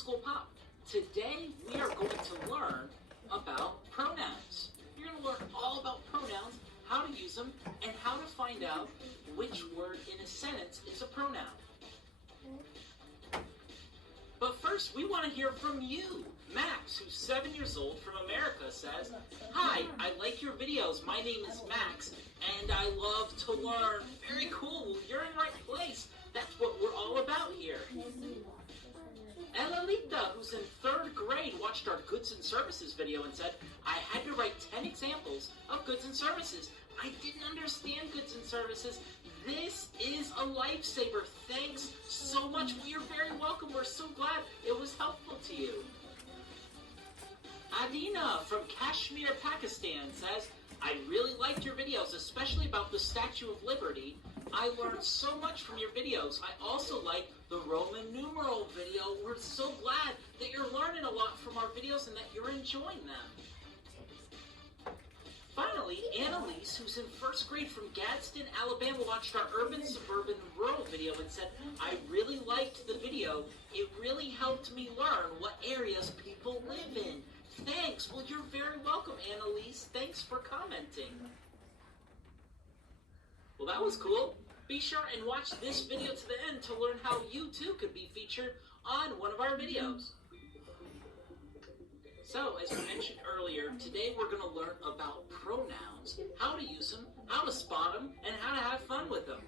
School Pop. Today we are going to learn about pronouns. You're going to learn all about pronouns, how to use them, and how to find out which word in a sentence is a pronoun. But first, we want to hear from you. Max, who's 7 years old from America, says, "Hi, I like your videos. My name is Max, and I love to learn." Very cool. Well, you're in the right place. That's what we're all about here. Elalita, who's in 3rd grade, watched our goods and services video and said, "I had to write 10 examples of goods and services. I didn't understand goods and services. This is a lifesaver. Thanks so much. You're very welcome. We're so glad it was helpful to you." Adina from Kashmir, Pakistan says, "I really liked your videos, especially about the Statue of Liberty. I learned so much from your videos. I also like the Roman numeral video. We're so glad that you're learning a lot from our videos and that you're enjoying them." Finally, Annalise, who's in 1st grade from Gadsden, Alabama, watched our urban, suburban, rural video and said, "I really liked the video. It really helped me learn what areas people live in. Thanks." Well, you're very welcome, Annalise. Thanks for commenting. Well, that was cool. Be sure and watch this video to the end to learn how you too could be featured on one of our videos. So, as we mentioned earlier, today we're going to learn about pronouns, how to use them, how to spot them, and how to have fun with them.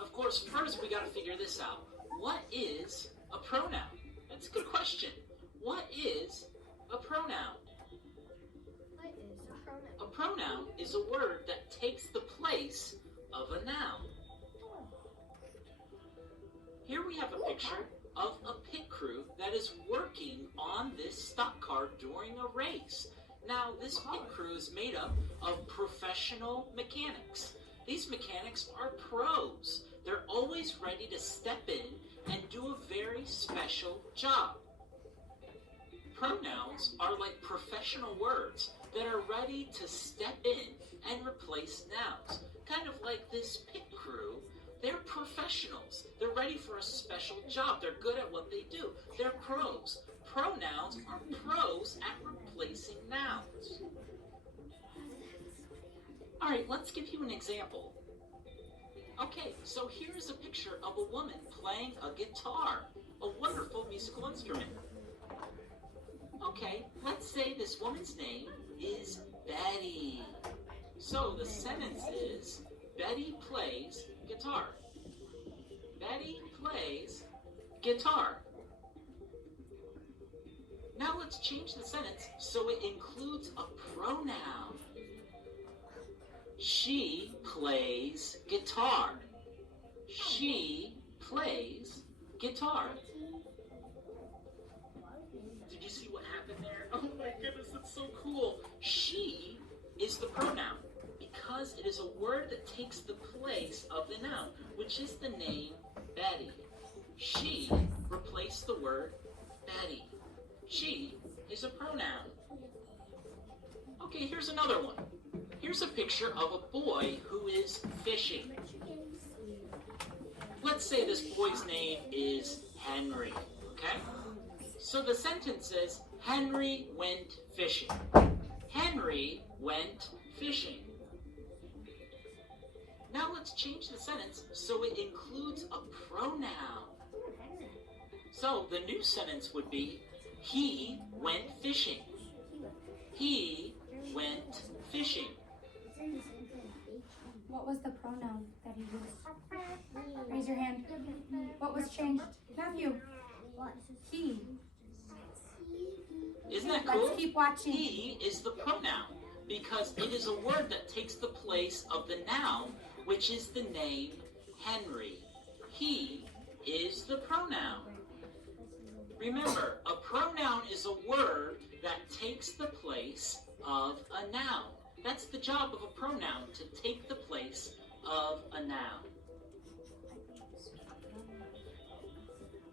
Of course, first we got to figure this out. What is a pronoun? That's a good question. What is a pronoun? What is a pronoun? A pronoun is a word that takes the place of a noun. Here we have a picture of a pit crew that is working on this stock car during a race. Now, this pit crew is made up of professional mechanics. These mechanics are pros. They're always ready to step in and do a very special job. Pronouns are like professional words that are ready to step in and replace nouns. Kind of like this pit crew. They're professionals. They're ready for a special job. They're good at what they do. They're pros. Pronouns are pros at replacing nouns. All right, let's give you an example. Okay, so here's a picture of a woman playing a guitar, a wonderful musical instrument. Okay, let's say this woman's name is Betty. So the sentence is, Betty plays guitar. Betty plays guitar. Now let's change the sentence so it includes a pronoun. She plays guitar. She plays guitar. Did you see what happened there? Oh my goodness, that's so cool. She is the pronoun because it is a word that takes the place of the noun, which is the name Betty. She replaced the word Betty. She is a pronoun. Okay, here's another one. Here's a picture of a boy who is fishing. Let's say this boy's name is Henry, okay? So the sentence is, Henry went fishing. Henry went fishing. Now let's change the sentence so it includes a pronoun. So the new sentence would be, he went fishing. He went fishing. What was the pronoun that he used? Raise your hand. What was changed? Matthew. He. Isn't that cool? Let's keep watching. He is the pronoun because it is a word that takes the place of the noun, which is the name Henry. He is the pronoun. Remember, a pronoun is a word that takes the place of a noun. That's the job of a pronoun, to take the place of a noun.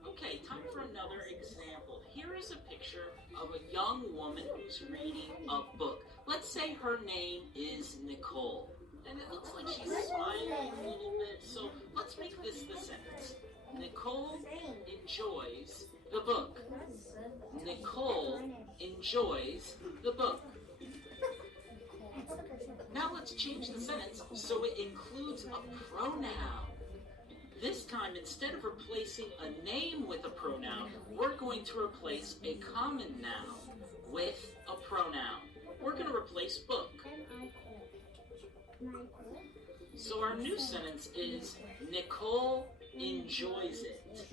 Okay, time for another example. Here is a picture of a young woman who's reading a book. Let's say her name is Nicole. And it looks like she's smiling a little bit, so let's make this the sentence. Nicole enjoys the book. Nicole enjoys the book. Now let's change the sentence so it includes a pronoun. This time, instead of replacing a name with a pronoun, we're going to replace a common noun with a pronoun. We're going to replace book. So our new sentence is, Nicole enjoys it.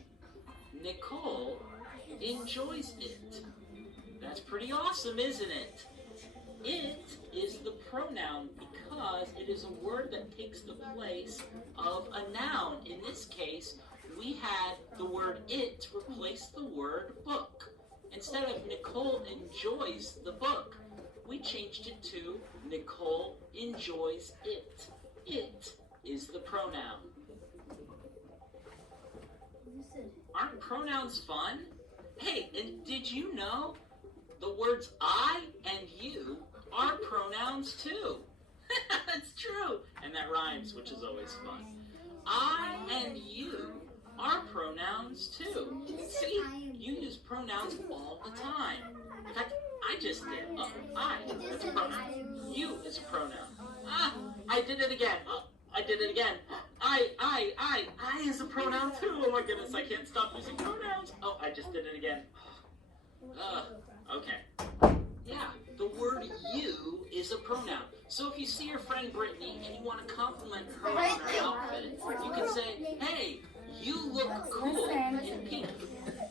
Nicole enjoys it. That's pretty awesome, isn't it? It is the pronoun because it is a word that takes the place of a noun. In this case, we had the word it replace the word book. Instead of Nicole enjoys the book, we changed it to Nicole enjoys it. It is the pronoun. Aren't pronouns fun? Hey, and did you know the words I and you are pronouns too? That's true. And that rhymes, which is always fun. I and you are pronouns too. See, you use pronouns all the time. In fact, I just did. I, that's a pronoun. You is a pronoun. I did it again. I did it again. I is a pronoun too. Oh my goodness, I can't stop using pronouns. Oh, I just did it again. Okay. Yeah, the word you is a pronoun. So if you see your friend Brittany and you want to compliment her on her outfit, you can say, hey, you look cool in pink.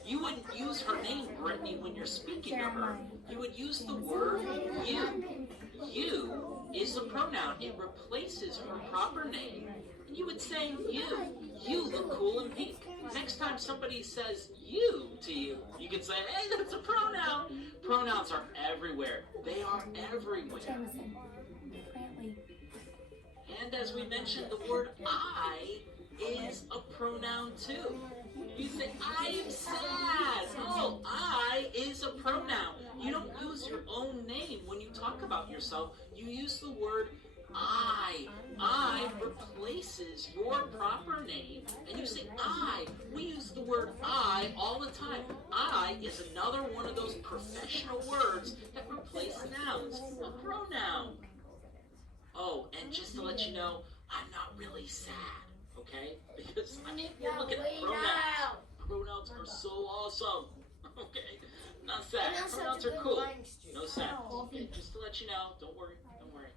You wouldn't use her name, Brittany, when you're speaking to her. You would use the word you. You is a pronoun. It replaces her proper name. And you would say you look cool in pink. Next time somebody says you to you, you can say, hey, that's a pronoun. Pronouns are everywhere. They are everywhere. And as we mentioned, the word I is a pronoun too. You say, I am sad. Oh, I is a pronoun. You don't use your own name when you talk about yourself. You use the word I. I replaces your proper name. And you say I. We use the word I all the time. I is another one of those professional words that replace nouns. A pronoun. Oh, and just to let you know, I'm not really sad. Okay? Because, I mean, look at pronouns. Pronouns are so awesome. Okay? Not sad. Pronouns are cool. No sad. Okay, just to let you know, don't worry. Don't worry.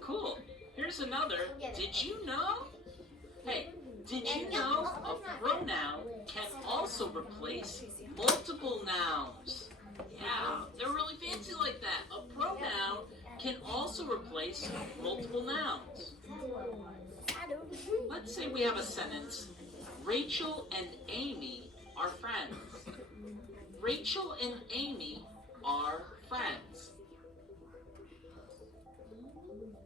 Cool. Here's another. Did you know? Hey, did you know a pronoun can also replace multiple nouns? Yeah, they're really fancy like that. A pronoun can also replace multiple nouns. Let's say we have a sentence, Rachel and Amy are friends. Rachel and Amy are friends.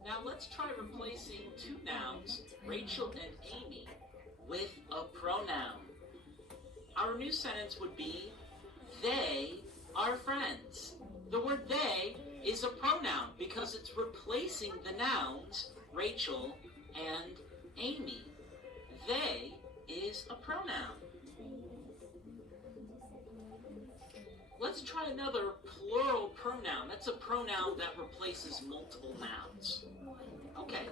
Now let's try replacing two nouns, Rachel and Amy, with a pronoun. Our new sentence would be, they are friends. The word they is a pronoun because it's replacing the nouns Rachel and Amy. They is a pronoun. Let's try another plural pronoun. That's a pronoun that replaces multiple nouns. Okay,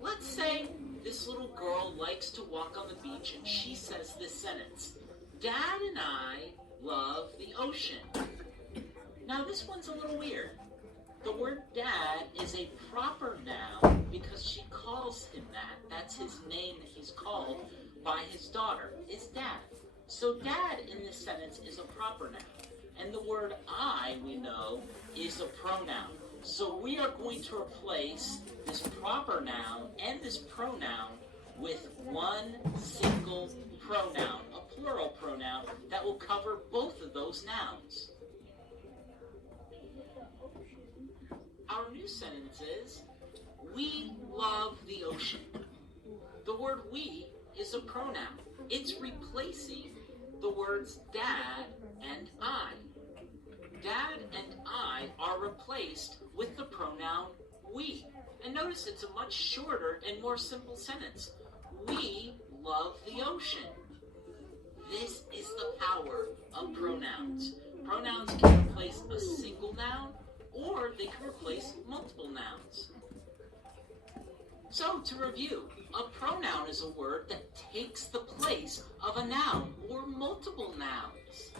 let's say this little girl likes to walk on the beach and she says this sentence, Dad and I love the ocean. Now this one's a little weird. The word dad is a proper noun because she calls him that. That's his name that he's called by his daughter, is dad. So dad in this sentence is a proper noun. And the word I, we know, is a pronoun. So we are going to replace this proper noun and this pronoun with one single pronoun, a plural pronoun that will cover both of those nouns. Our new sentence is, we love the ocean. The word we is a pronoun. It's replacing the words dad and I. Dad and I are replaced with the pronoun we. And notice it's a much shorter and more simple sentence. We love the ocean. This is the power of pronouns. Pronouns can replace a single noun, or they can replace multiple nouns. So, to review, a pronoun is a word that takes the place of a noun or multiple nouns.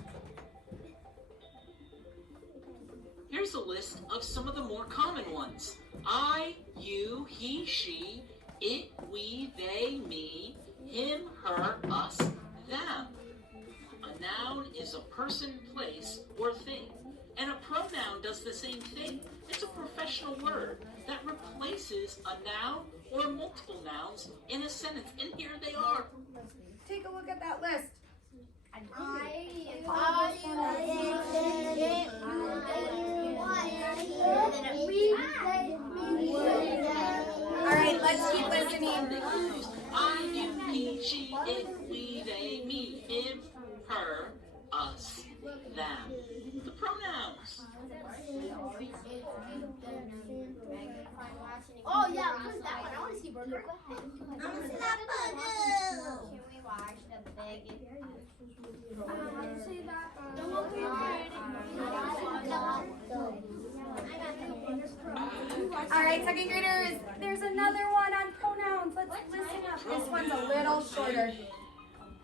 Here's a list of some of the more common ones. I, you, he, she, it, we, they, me, him, her, us, them. A noun is a person, place, or thing. And a pronoun does the same thing. It's a professional word that replaces a noun or multiple nouns in a sentence. And here they are. Take a look at that list. All right, let's keep listening. I, you, he, she, it, we, they, me, him, her, us, them. The pronouns. Oh yeah, put that one. I want to see burger. Can we watch the big? All right, second graders, there's another one on pronouns. Let's listen up. This one's a little shorter.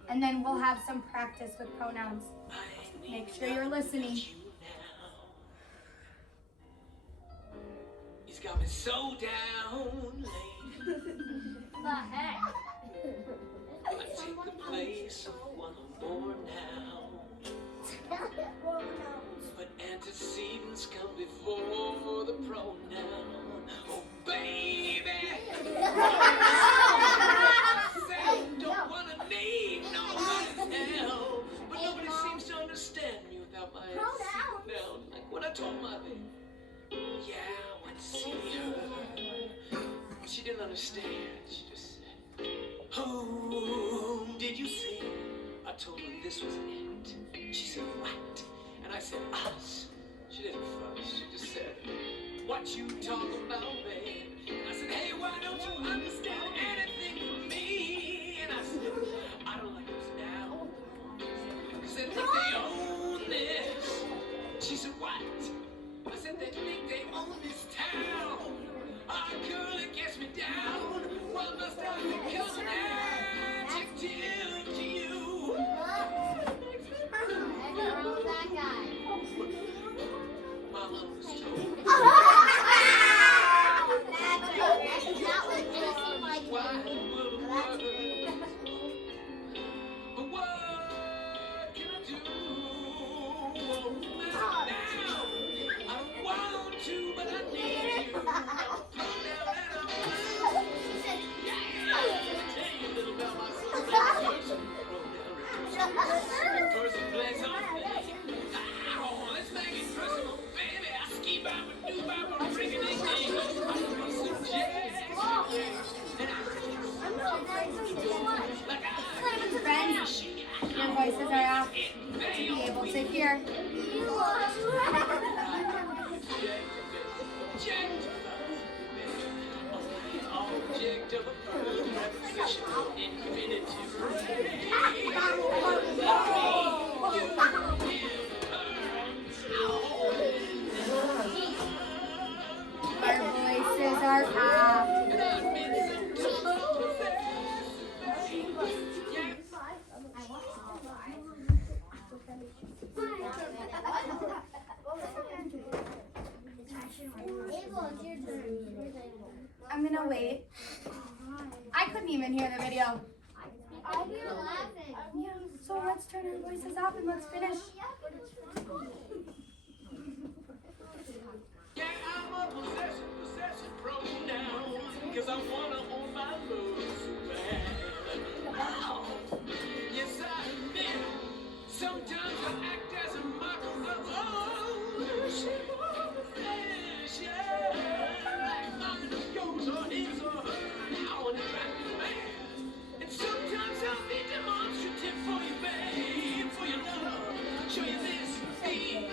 And then we'll have some practice with pronouns. Make sure you're listening. He's got me so down late. The heck? I take the place of what I'm born now. But antecedents come before the pronoun. Oh, baby! Say, don't wanna need nobody's help. But nobody seems to understand me without my head sitting down. Like when I told my baby, yeah, I went to see her. She didn't understand. She just said, whom did you see? I told her this was it. She said, what? And I said, us. She didn't fuss. She just said, what you talk about, babe? And I said, hey, why don't you understand anything from me? And I said, I don't like this now. Because they think they own this. She said, what? I said, they think they own this town. Our girl, it gets me down. What must I become an adjective to you? That guy. Mama was told. That was just like Why would a word? But what can I do? Now, I don't want to, but I need you. I'm thrown down and I'm blue. Yeah, tell you a little about myself. Person, place, on me. Oh, let's make it personal, baby. I ski by with new Bible, bringing it in. I don't suggest. Friends, your voices are out to be able to hear. Object of a preposition, infinitive. Our voices are out. I'm gonna wait. I couldn't even hear the video. Yeah, so let's turn our voices off and let's finish. Yeah, I'm a possessive pronoun, 'cause I wanna own my love so bad. Ow. Yes, I admit, sometimes I act as a model of ownership of the flesh, yeah. Like mine is yours or his or her, now and man. And sometimes I'll be demonstrative for you, babe, for your love. Show you this feet.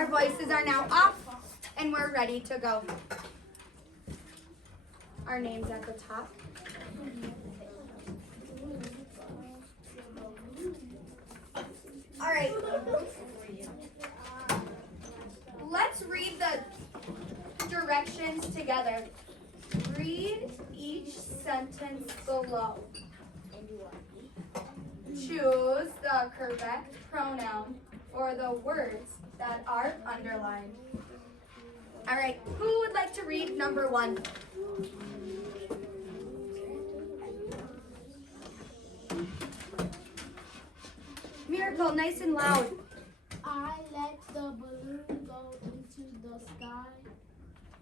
Our voices are now off and we're ready to go. Our names at the top. All right. Let's read the directions together. Read each sentence below. Choose the correct pronoun for the words that are underlined. All right, who would like to read number 1? Miracle, nice and loud. I let the balloon go into the sky.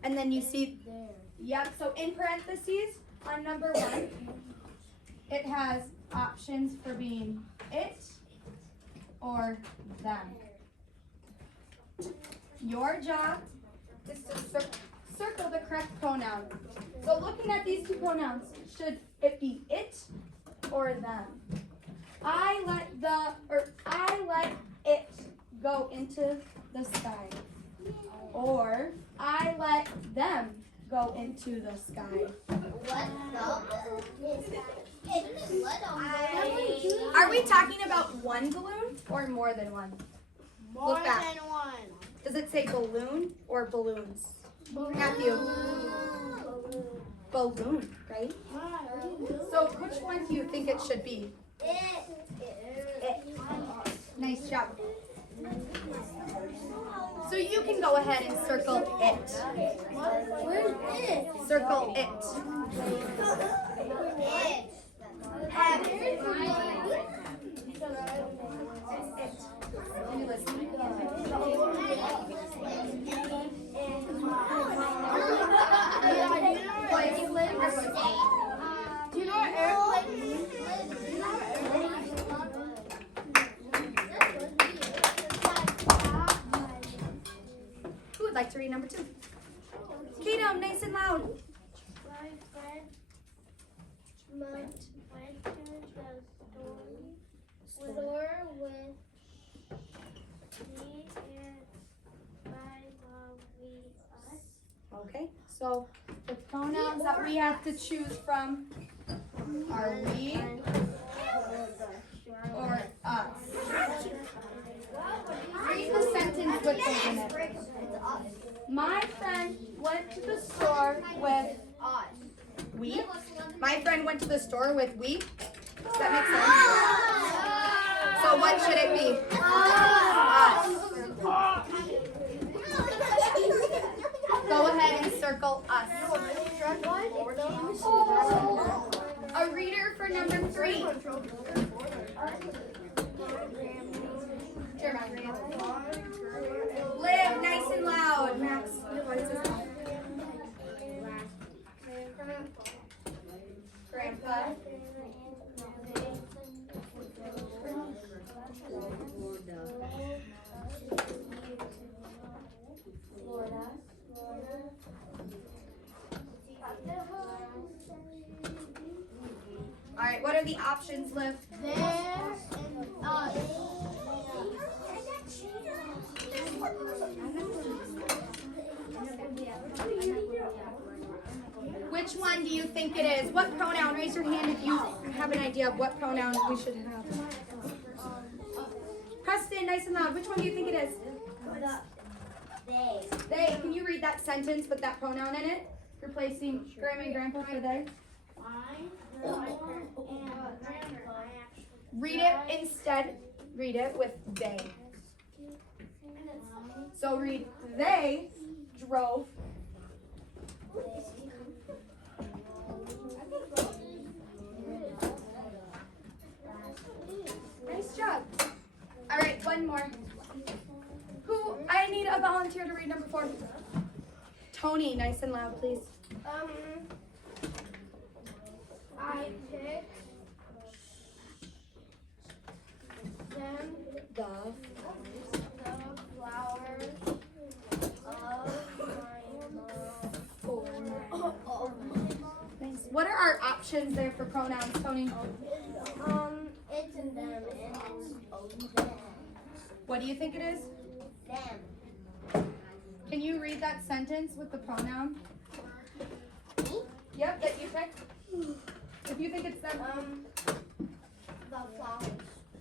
And then you see, There. yep, so in parentheses on number 1, it has options for being it or them. Your job is to circle the correct pronoun. So looking at these 2 pronouns, should it be it or them? I let it go into the sky. Or I let them go into the sky. Are we talking about one balloon or more than one? More Look back. than one. Does it say balloon or balloons? Matthew. Balloon, right? So which one do you think it should be? It. Nice job. So you can go ahead and circle it. Where's it? Circle it. Can you listen? Do you know what airplane means? Who would like to read number 2? Kato, nice and loud. My friend went to the store with me and my mom, us. Okay, so the pronouns that we have to choose from are we or us. Read the sentence with those in it. My friend went to the store with we. My friend went to the store with we. Does that make sense? So what should it be? Us. Go ahead and circle us. A reader for number 3. Jeremiah. Live nice and loud. Max, your voice is loud. Grandpa. Florida. All right, what are the options, Liv? There and us. Which one do you think it is? What pronoun? Raise your hand if you have an idea of what pronoun we should have. Preston, nice and loud. Which one do you think it is? They. They. Can you read that sentence with that pronoun in it? Replacing grandma and grandpa for they. Read it instead. Read it with they. So read they drove. Nice job. All right, one more. I need a volunteer to read number 4. Tony, nice and loud, please. I picked them The flowers of my Nice. What are our options there for pronouns, Tony? It's them and it's them. What do you think it is? Them. Can you read that sentence with the pronoun? Yep, that you picked. If you think it's them. The flowers.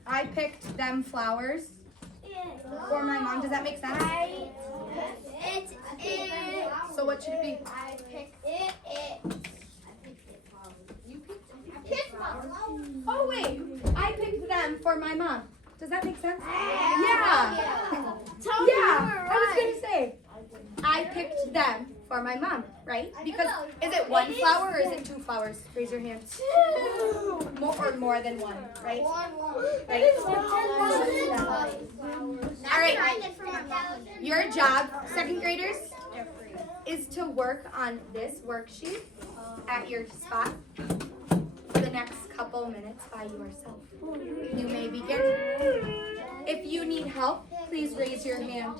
I picked them flowers for my mom. Does that make sense? It's it. So what should it be? I picked it. You picked flowers. Oh wait, I picked them for my mom. Does that make sense? Yeah. Yeah. I was gonna say, I picked them for my mom, right? Because is it one flower or is it two flowers? Raise your hand. More than one, right? Right. All right. Your job, second graders, is to work on this worksheet at your spot for the next couple minutes by yourself. You may begin. If you need help, please raise your hand.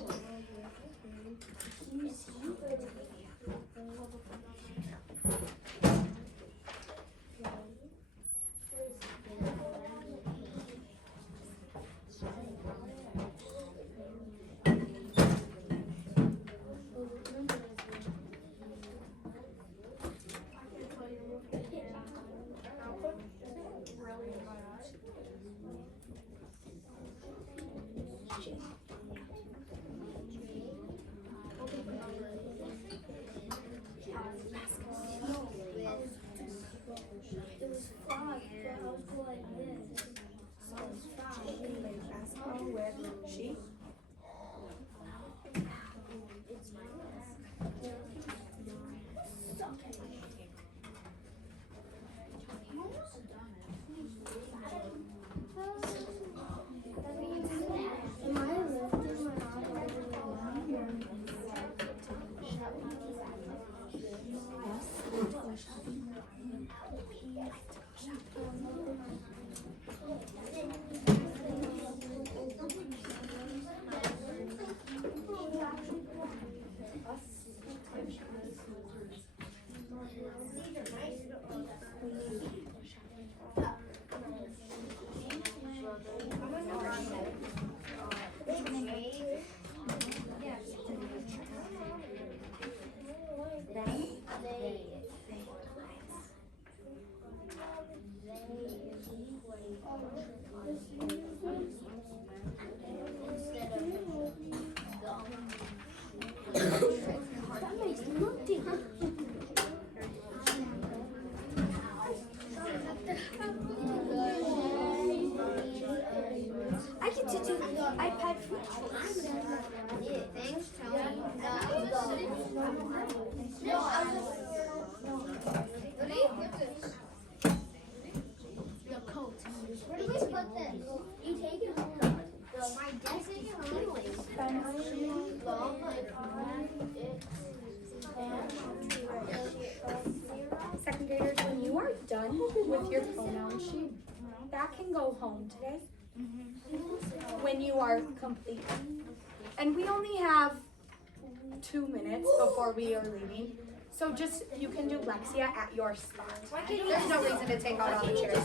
I get to do iPad for thanks, Tony. The coat. Where do we put this? You take it home. My desk take it home. Second graders, when you are done with your pronoun sheet, that can go home today. When you are complete. And we only have 2 minutes before we are leaving. So just, you can do Lexia at your spot. There's no reason to take out all the chairs.